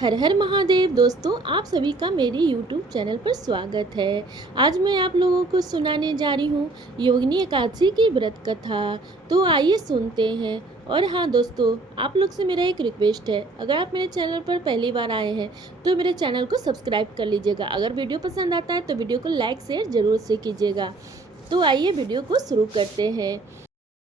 हर हर महादेव दोस्तों, आप सभी का मेरी यूट्यूब चैनल पर स्वागत है। आज मैं आप लोगों को सुनाने जा रही हूँ योगिनी एकादशी की व्रत कथा। तो आइए सुनते हैं। और हाँ दोस्तों, आप लोग से मेरा एक रिक्वेस्ट है, अगर आप मेरे चैनल पर पहली बार आए हैं तो मेरे चैनल को सब्सक्राइब कर लीजिएगा। अगर वीडियो पसंद आता है तो वीडियो को लाइक शेयर जरूर से कीजिएगा। तो आइए वीडियो को शुरू करते हैं।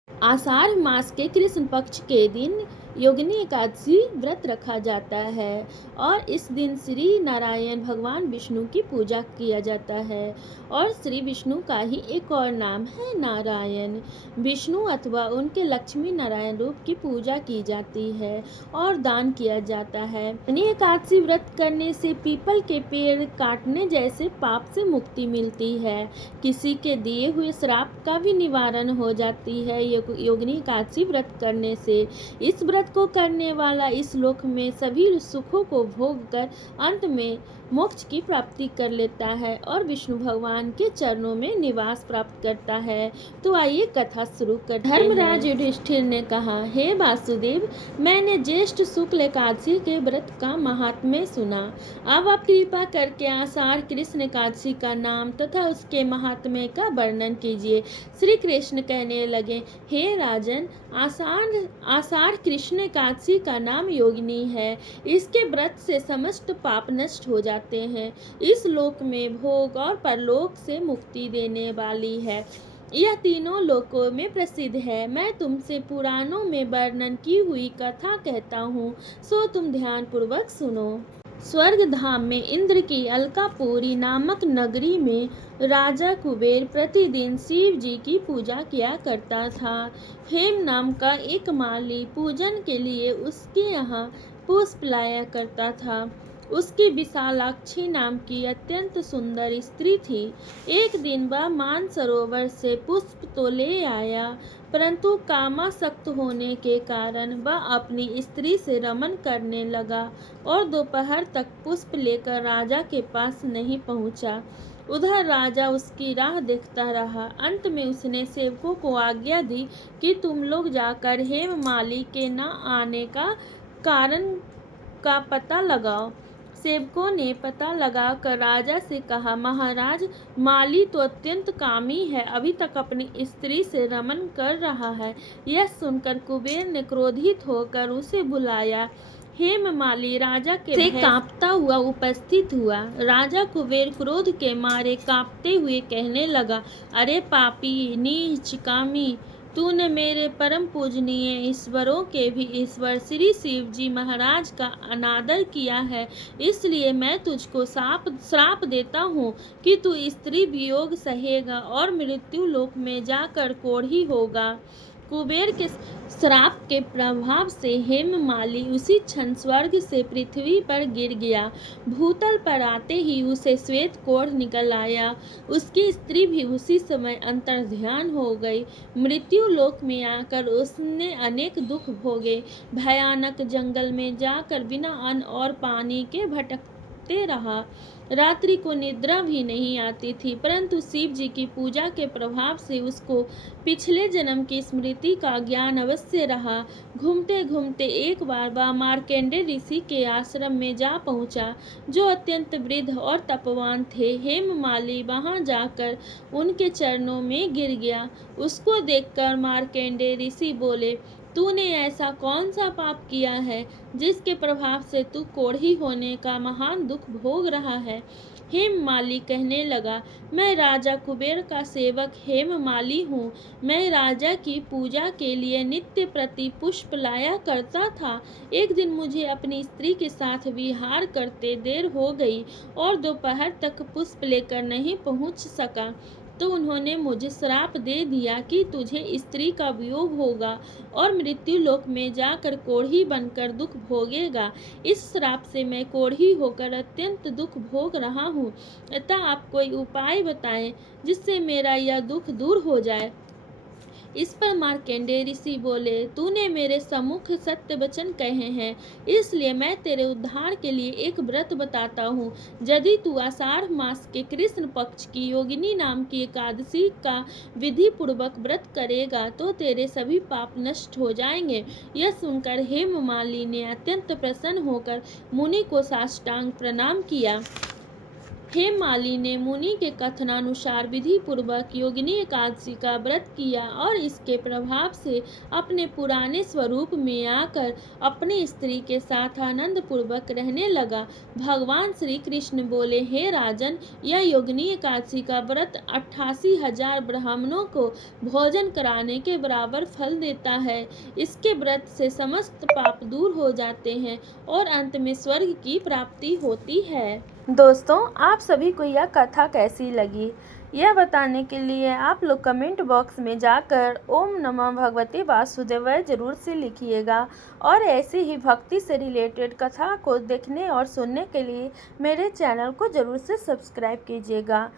आषाढ़ मास के कृष्ण पक्ष के दिन योगिनी एकादशी व्रत रखा जाता है और इस दिन श्री नारायण भगवान विष्णु की पूजा किया जाता है। और श्री विष्णु का ही एक और नाम है नारायण। विष्णु अथवा उनके लक्ष्मी नारायण रूप की पूजा की जाती है और दान किया जाता है। योगिनी एकादशी व्रत करने से पीपल के पेड़ काटने जैसे पाप से मुक्ति मिलती है। किसी के दिए हुए श्राप का भी निवारण हो जाती है योगिनी एकादशी व्रत करने से। इस व्रत को करने वाला इस लोक में सभी सुखों को भोग कर अंत में मोक्ष की प्राप्ति कर लेता है और विष्णु भगवान के चरणों में निवास प्राप्त करता है। तो आइए कथा शुरू करते हैं। धर्मराज युधिष्ठिर ने कहा, हे वासुदेव, मैंने ज्येष्ठ शुक्ल एकादशी के व्रत का महात्म्य सुना। अब आप कृपा करके आषाढ़ कृष्ण एकादशी का नाम तथा उसके महात्म्य का वर्णन कीजिए। श्री कृष्ण कहने लगे, हे राजन, आषाढ़ कृष्ण एकादशी का नाम योगिनी है। इसके व्रत से समस्त पाप नष्ट हो जाते हैं। इस लोक में भोग और परलोक से मुक्ति देने वाली है। यह तीनों लोकों में प्रसिद्ध है। मैं तुमसे पुराणों में वर्णन की हुई कथा कहता हूँ, सो तुम ध्यान पूर्वक सुनो। स्वर्ग धाम में इंद्र की अलकापुरी नामक नगरी में राजा कुबेर प्रतिदिन शिव जी की पूजा किया करता था। हेम नाम का एक माली पूजन के लिए उसके यहाँ पुष्प लाया करता था। उसकी विशालाक्षी नाम की अत्यंत सुंदर स्त्री थी। एक दिन वह मानसरोवर से पुष्प तो ले आया, परंतु कामासक्त होने के कारण वह अपनी स्त्री से रमन करने लगा और दोपहर तक पुष्प लेकर राजा के पास नहीं पहुंचा। उधर राजा उसकी राह देखता रहा। अंत में उसने सेवकों को आज्ञा दी कि तुम लोग जाकर हेममाली के न आने का कारण का पता लगाओ। सेवकों ने पता लगाकर राजा से कहा, महाराज, माली तो अत्यंत कामी है, अभी तक अपनी स्त्री से रमन कर रहा है। यह सुनकर कुबेर ने क्रोधित होकर उसे बुलाया। हेममाली राजा के से कांपता हुआ उपस्थित हुआ। राजा कुबेर क्रोध के मारे कांपते हुए कहने लगा, अरे पापी, नीच, कामी, तूने मेरे परम पूजनीय ईश्वरों के भी ईश्वर श्री शिव जी महाराज का अनादर किया है। इसलिए मैं तुझको श्राप देता हूँ कि तू स्त्री वियोग सहेगा और मृत्यु लोक में जाकर कोढ़ी होगा। कुबेर के श्राप के प्रभाव से हेममाली उसी क्षण स्वर्ग से पृथ्वी पर गिर गया। भूतल पर आते ही उसे श्वेत कोढ़ निकल आया। उसकी स्त्री भी उसी समय अंतर्ध्यान हो गई। मृत्यु लोक में आकर उसने अनेक दुख भोगे। भयानक जंगल में जाकर बिना अन्न और पानी के भटकते रहा। रात्रि को निद्रा भी नहीं आती थी, परंतु शिव जी की पूजा के प्रभाव से उसको पिछले जन्म की स्मृति का ज्ञान अवश्य रहा। घूमते घूमते एक बार वह मार्कंडेय ऋषि के आश्रम में जा पहुंचा, जो अत्यंत वृद्ध और तपवान थे। हेममाली वहां जाकर उनके चरणों में गिर गया। उसको देखकर मार्कंडेय ऋषि बोले, तूने ऐसा कौन सा पाप किया है जिसके प्रभाव से तू कोढ़ी होने का महान दुख भोग रहा है। हेममाली कहने लगा, मैं राजा कुबेर का सेवक हेममाली हूँ। मैं राजा की पूजा के लिए नित्य प्रति पुष्प लाया करता था। एक दिन मुझे अपनी स्त्री के साथ विहार करते देर हो गई और दोपहर तक पुष्प लेकर नहीं पहुँच सका, तो उन्होंने मुझे श्राप दे दिया कि तुझे स्त्री का वियोग होगा और मृत्यु लोक में जाकर कोढ़ी बनकर दुख भोगेगा। इस श्राप से मैं कोढ़ी होकर अत्यंत दुख भोग रहा हूँ, अतः आप कोई उपाय बताएं जिससे मेरा यह दुख दूर हो जाए। इस पर मार्कंडेय ऋषि बोले, तूने मेरे सम्मुख सत्य वचन कहे हैं, इसलिए मैं तेरे उद्धार के लिए एक व्रत बताता हूँ। यदि तू आषाढ़ मास के कृष्ण पक्ष की योगिनी नाम की एकादशी का विधि पूर्वक व्रत करेगा तो तेरे सभी पाप नष्ट हो जाएंगे। यह सुनकर हेममालिनी ने अत्यंत प्रसन्न होकर मुनि को साष्टांग प्रणाम किया। हेममालिनी ने मुनि के कथनानुसार विधि पूर्वक योगिनी एकादशी का व्रत किया और इसके प्रभाव से अपने पुराने स्वरूप में आकर अपनी स्त्री के साथ आनंद पूर्वक रहने लगा। भगवान श्री कृष्ण बोले, हे राजन, यह योगिनी एकादशी का व्रत 88,000 ब्राह्मणों को भोजन कराने के बराबर फल देता है। इसके व्रत से समस्त पाप दूर हो जाते हैं और अंत में स्वर्ग की प्राप्ति होती है। दोस्तों, आप सभी को यह कथा कैसी लगी, यह बताने के लिए आप लोग कमेंट बॉक्स में जाकर ओम नमः भगवते वासुदेवाय जरूर से लिखिएगा। और ऐसी ही भक्ति से रिलेटेड कथा को देखने और सुनने के लिए मेरे चैनल को जरूर से सब्सक्राइब कीजिएगा।